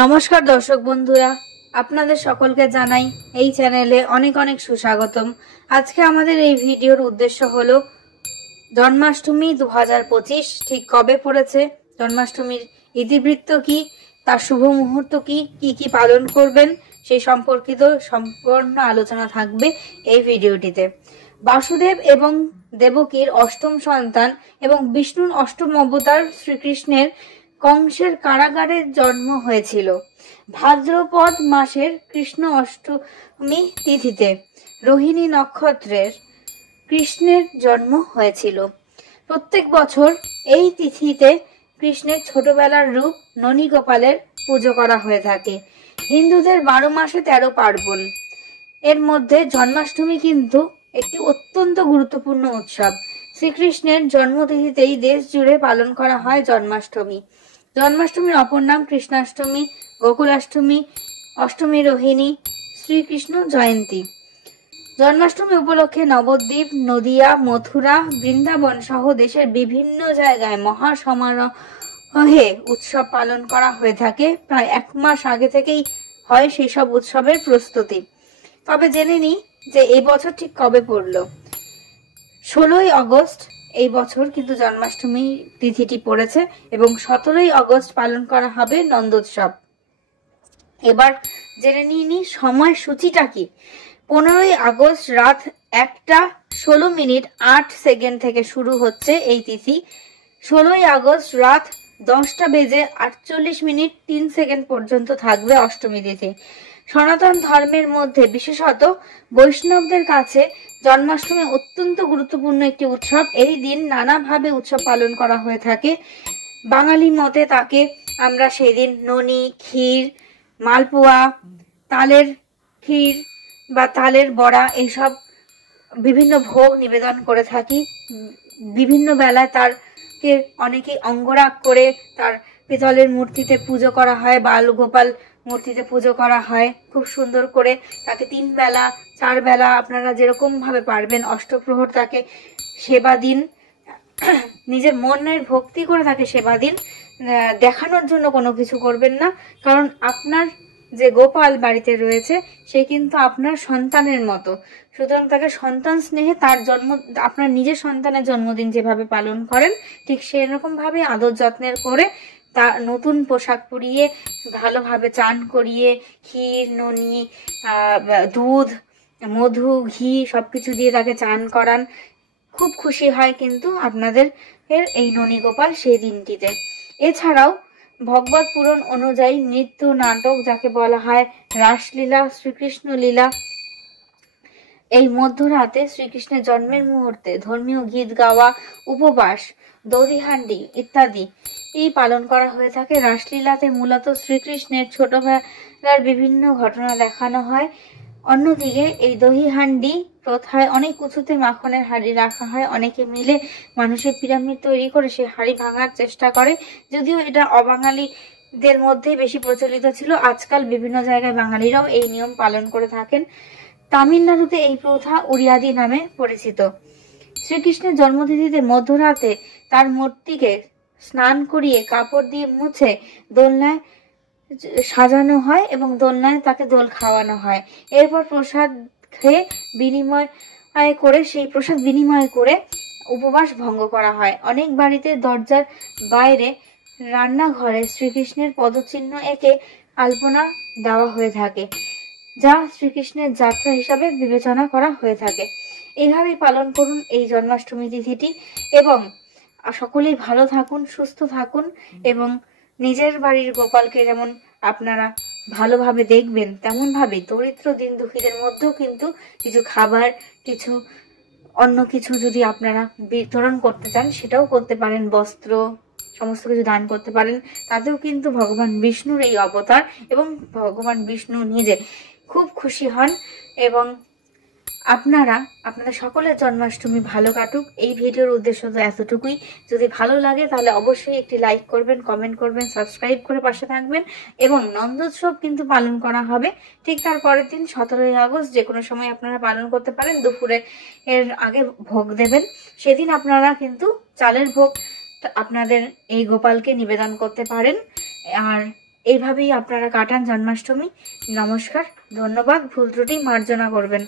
নমস্কার দর্শক বন্ধুরা, আপনাদের সকলকে জানাই এই চ্যানেলে অনেক অনেক সুস্বাগতম। আজকে আমাদের এই ভিডিওর উদ্দেশ্য হলো জন্মাষ্টমী 2025 ঠিক কবে পড়েছে, জন্মাষ্টমীর ইতিবৃত্ত কি, তার শুভ মুহূর্ত কি, কি পালন করবেন সেই সম্পর্কিত সম্পূর্ণ আলোচনা থাকবে এই ভিডিওটিতে। বাসুদেব এবং দেবকীর অষ্টম সন্তান এবং বিষ্ণুর অষ্টম অবতার শ্রীকৃষ্ণের কংসের কারাগারে জন্ম হয়েছিল ভাদ্রপদ মাসের কৃষ্ণ অষ্টমী তিথিতে। রোহিণী নক্ষত্রের কৃষ্ণের জন্ম হয়েছিল। প্রত্যেক বছর এই তিথিতে কৃষ্ণের ছোটবেলার রূপ ননী গোপালের পুজো করা হয়ে থাকে। হিন্দুদের 12 মাসে 13 পার্বণ, এর মধ্যে জন্মাষ্টমী কিন্তু একটি অত্যন্ত গুরুত্বপূর্ণ উৎসব। শ্রীকৃষ্ণের জন্মতিথিতেই দেশ জুড়ে পালন করা হয় জন্মাষ্টমী। জন্মাষ্টমীর অপর নাম কৃষ্ণাষ্টমী, গোকুলাষ্টমী, অষ্টমী রোহিণী, শ্রীকৃষ্ণ জয়ন্তী। জন্মাষ্টমী উপলক্ষে নবদ্বীপ, নদিয়া, মথুরা, বৃন্দাবন সহ দেশের বিভিন্ন জায়গায় মহা সমারোহে উৎসব পালন করা হয়ে থাকে। প্রায় 1 মাস আগে থেকেই হয় সেই সব উৎসবের প্রস্তুতি। তবে জেনে নিই যে এই বছর ঠিক কবে পড়লো। 16ই আগস্ট এই বছর কিন্তু জন্মাষ্টমী তিথিটি পড়েছে এবং 17ই আগস্ট পালন করা হবে নন্দোৎসব। এবার জেনে নিই সময়সূচিটা কি। 15ই আগস্ট রাত 1:16:08 থেকে শুরু হচ্ছে এই তিথি। 16ই আগস্ট রাত 10:48:03 পর্যন্ত থাকবে অষ্টমী তিথি। সনাতন ধর্মের মধ্যে বিশেষত বৈষ্ণবদের কাছে জন্মাষ্টমী অত্যন্ত গুরুত্বপূর্ণ একটি উৎসব। এই দিন নানাভাবে উৎসব পালন করা হয়ে থাকে। বাঙালি মতে তাকে আমরা সেই দিন ননি, ক্ষীর, মালপোয়া, তালের ক্ষীর বা তালের বড়া এইসব বিভিন্ন ভোগ নিবেদন করে থাকি। বিভিন্ন বেলায় তারকে অনেকে অঙ্গরাগ করে তার পিতলের মূর্তিতে পুজো করা হয়, বাল গোপাল মূর্তিতে পুজো করা হয় খুব সুন্দর করে। তাকে 3 বেলা 4 বেলা আপনারা যেরকম ভাবে পারবেন অষ্টপ্রহর তাকে সেবা দিন। নিজের মনের ভক্তি করে তাকে সেবা দিন, দেখানোর জন্য কোনো কিছু করবেন না। কারণ আপনার যে গোপাল বাড়িতে রয়েছে সে কিন্তু আপনার সন্তানের মতো, সুতরাং তাকে সন্তান স্নেহে তার জন্ম, আপনার নিজের সন্তানের জন্মদিন যেভাবে পালন করেন ঠিক সেরকম ভাবে আদর যত্নের করে তা নতুন পোশাক পরিয়ে ভালোভাবে চান করিয়ে ক্ষীর, ননি, দুধ, মধু, ঘি সবকিছু দিয়ে তাকে চান করান। খুব খুশি হয় কিন্তু আপনাদের এই ননী গোপাল সেই দিনটিতে। এছাড়াও ভগবত পুরাণ অনুযায়ী নৃত্য নাটক, যাকে বলা হয় রাসলীলা, শ্রীকৃষ্ণ লীলা, এই মধ্যরাতে শ্রীকৃষ্ণের জন্মের মুহূর্তে ধর্মীয় গীত গাওয়া, উপবাস, দধিহান্ডি ইত্যাদি এই পালন করা হয়ে থাকে। রাসলীলাতে মূলত শ্রীকৃষ্ণের ছোটবেলার বিভিন্ন ঘটনা দেখানো হয়। অন্যদিকে এই দহিহান্ডি প্রথায় অনেক উঁচুতে মাখনের হাঁড়ি রাখা হয়। অনেকে মিলে মানুষের পিরামিড তৈরি করে সেই হাঁড়ি ভাঙার চেষ্টা করে। যদিও এটা অবাঙালিদের মধ্যে বেশি প্রচলিত ছিল, আজকাল বিভিন্ন জায়গায় বাঙালিরাও এই নিয়ম পালন করে থাকেন। তামিলনাড়ুতে এই প্রথা উড়িয়াদি নামে পরিচিত। শ্রীকৃষ্ণের জন্মতিথিতে মধ্যরাতে তার মূর্তিকে স্নান করিয়ে কাপড় দিয়ে মুছে দোলনায় সাজানো হয় এবং দোলনায় তাকে দোল খাওয়ানো হয়। এরপর প্রসাদ খেয়ে সেই প্রসাদ বিনিময় করে উপবাস ভঙ্গ করা হয়। অনেক বাড়িতে দরজার বাইরে রান্নাঘরে শ্রীকৃষ্ণের পদচিহ্ন এঁকে আলপনা দেওয়া হয়ে থাকে, যা শ্রীকৃষ্ণের যাত্রা হিসাবে বিবেচনা করা হয়ে থাকে। এইভাবেই পালন করুন এই জন্মাষ্টমী তিথিটি এবং সকলেই ভালো থাকুন, সুস্থ থাকুন এবং নিজের বাড়ির গোপালকে যেমন আপনারা ভালোভাবে দেখবেন তেমন ভাবে দরিদ্র দিন দুঃখীদের মধ্যেও কিন্তু কিছু খাবার, কিছু অন্য কিছু যদি আপনারা বিতরণ করতে চান সেটাও করতে পারেন, বস্ত্র সমস্ত কিছু দান করতে পারেন। তাতেও কিন্তু ভগবান বিষ্ণুর এই অবতার এবং ভগবান বিষ্ণু নিজে খুব খুশি হন। এবং আপনাদের সকলের জন্মাষ্টমী ভালো কাটুক। এই ভিডিওর উদ্দেশ্য তো এতটুকুই। যদি ভালো লাগে তাহলে অবশ্যই একটি লাইক করবেন, কমেন্ট করবেন, সাবস্ক্রাইব করে পাশে থাকবেন। এবং নন্দোৎসব কিন্তু পালন করা হবে ঠিক তার পরের দিন 17ই আগস্ট। যে কোনো সময় আপনারা পালন করতে পারেন, দুপুরে এর আগে ভোগ দেবেন। সেদিন আপনারা কিন্তু চালের ভোগ আপনাদের এই গোপালকে নিবেদন করতে পারেন। আর এইভাবেই আপনারা কাটান জন্মাষ্টমী। নমস্কার, ধন্যবাদ। ভুল ত্রুটি মার্জনা করবেন।